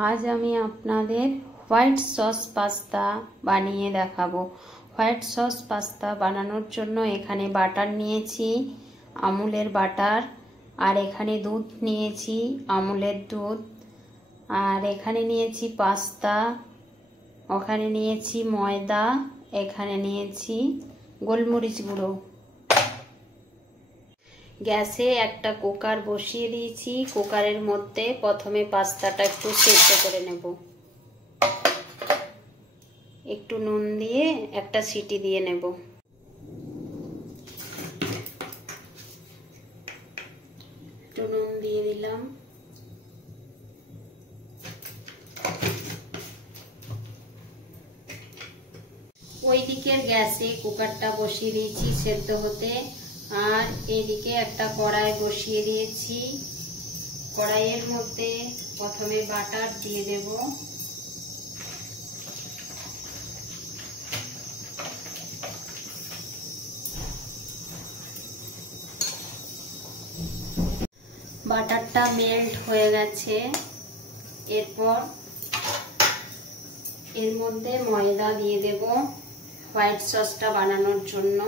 আজ আমি আপনাদের হোয়াইট সস পাস্তা বানিয়ে দেখাবো। হোয়াইট সস পাস্তা বানানোর জন্য এখানে বাটার নিয়েছি, আমুলের বাটার, আর এখানে দুধ নিয়েছি, আমুলের দুধ, আর এখানে নিয়েছি পাস্তা, ওখানে নিয়েছি ময়দা, এখানে নিয়েছি গোলমরিচ গুঁড়ো। গ্যাসে একটা কুকার বসিয়ে দিয়েছি। কুকারের মধ্যে প্রথমে পাস্তাটা একটু সেদ্ধ করে নেব। একটু নুন দিয়ে একটা সিটি দিয়ে নেব। একটু নুন দিয়ে দিলাম। ওই দিকের গ্যাসে কুকারটা বসিয়ে দিয়েছি সেদ্ধ হতে, আর এদিকে একটা কড়াই বসিয়ে দিয়েছি। কড়াইয়ের মধ্যে প্রথমে বাটার দিয়ে দেব। বাটারটা মেল্ট হয়ে গেছে। এরপর এর মধ্যে ময়দা দিয়ে দেব হোয়াইট সসটা বানানোর জন্য।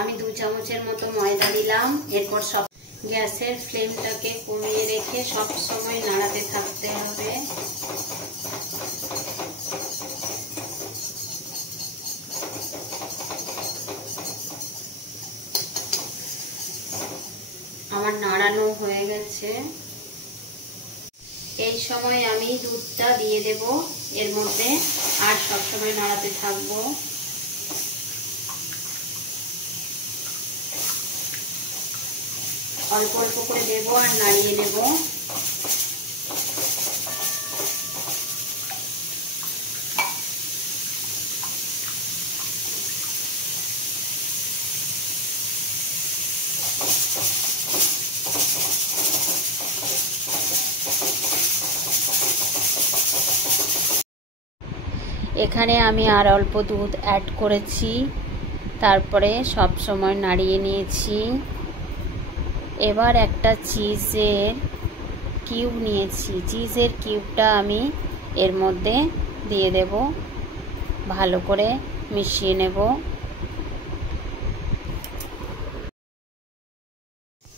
আমি 2 চামচের মতো ময়দা দিলাম। এরপর সব গ্যাসের ফ্লেমটাকে কমিয়ে রেখে সব সময় নাড়াতে থাকতে হবে। আমার নাড়ানো হয়ে গেছে। এই সময় আমি দুধটা দিয়ে দেব এর মধ্যে, আর সব সময় নাড়াতে থাকবো। অল্প অল্প করে দেব আর নাড়িয়ে নেব। এখানে আমি আর অল্প দুধ অ্যাড করেছি। তারপরে সব সময় নাড়িয়ে নিয়েছি। এবার একটা চিজের কিউব নিয়েছি। চিজের কিউবটা আমি এর মধ্যে দিয়ে দেব। ভালো করে মিশিয়ে নেব।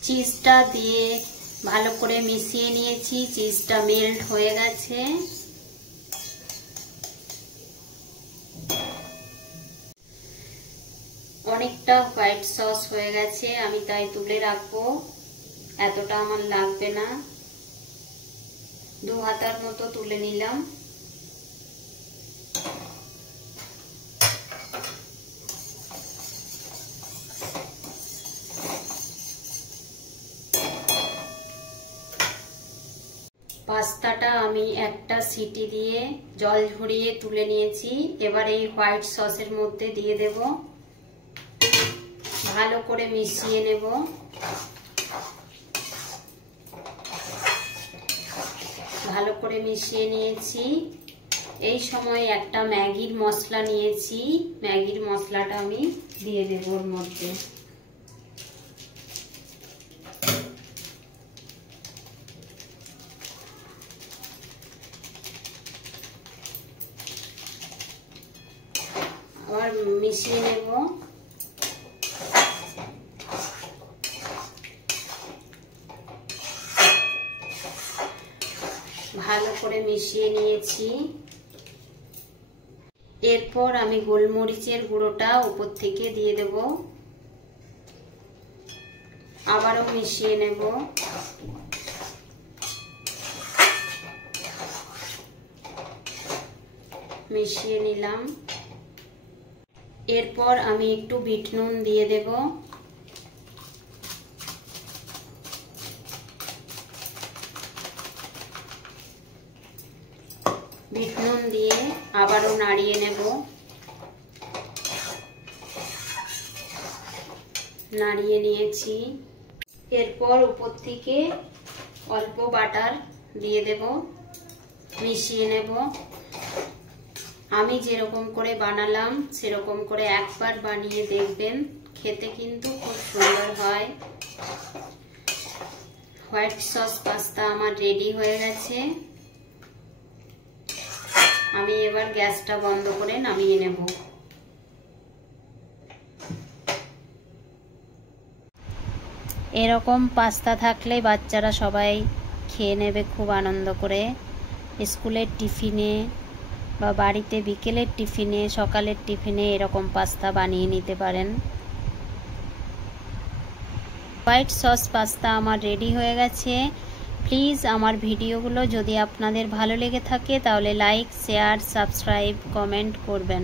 চিজটা দিয়ে ভালো করে মিশিয়ে নিয়েছি। চিজটা মেল্ট হয়ে গেছে। অনেকটা হোয়াইট সস হয়ে গেছে, আমি তাই তুলে রাখবো। এতটা আমার লাগবে না। 2 হাতার মতো তুলে নিলাম। পাস্তাটা আমি একটা সিটি দিয়ে জল ঝরিয়ে তুলে নিয়েছি। এবার এই হোয়াইট সসের মধ্যে দিয়ে দেব। ভালো করে মিশিয়ে নেব। ভালো করে মিশিয়ে নিয়েছি। এই সময় একটা ম্যাগির মশলা নিয়েছি। ম্যাগির মশলাটা আমি দিয়ে দেব ওর মধ্যে। আবার মিশিয়ে নেব। ভালো করে মিশিয়ে নিয়েছি। এরপর আমি গোলমরিচের গুঁড়োটা উপর থেকে দিয়ে দেব। আবারও মিশিয়ে নেব। মিশিয়ে নিলাম। এরপর আমি একটু বিট নুন দিয়ে দেব। বিট নুন দিয়ে আবারও নাড়িয়ে নেব। নাড়িয়ে নিয়েছি। এরপর উপর থেকে অল্প বাটার দিয়ে দেব। মিশিয়ে নেব। আমি যেরকম করে বানালাম সেরকম করে একবার বানিয়ে দেখবেন, খেতে কিন্তু খুব সুন্দর হয়। হোয়াইট সস পাস্তা আমার রেডি হয়ে গেছে। আমি এবার গ্যাসটা বন্ধ করে নামিয়ে নেব। এরকম পাস্তা থাকলে বাচ্চারা সবাই খেয়ে নেবে খুব আনন্দ করে। স্কুলের টিফিনে বা বাড়িতে বিকেলের টিফিনে, সকালের টিফিনে এরকম পাস্তা বানিয়ে নিতে পারেন। হোয়াইট সস পাস্তা আমার রেডি হয়ে গেছে। প্লিজ আমার ভিডিওগুলো যদি আপনাদের ভালো লেগে থাকে তাহলে লাইক, শেয়ার, সাবস্ক্রাইব, কমেন্ট করবেন।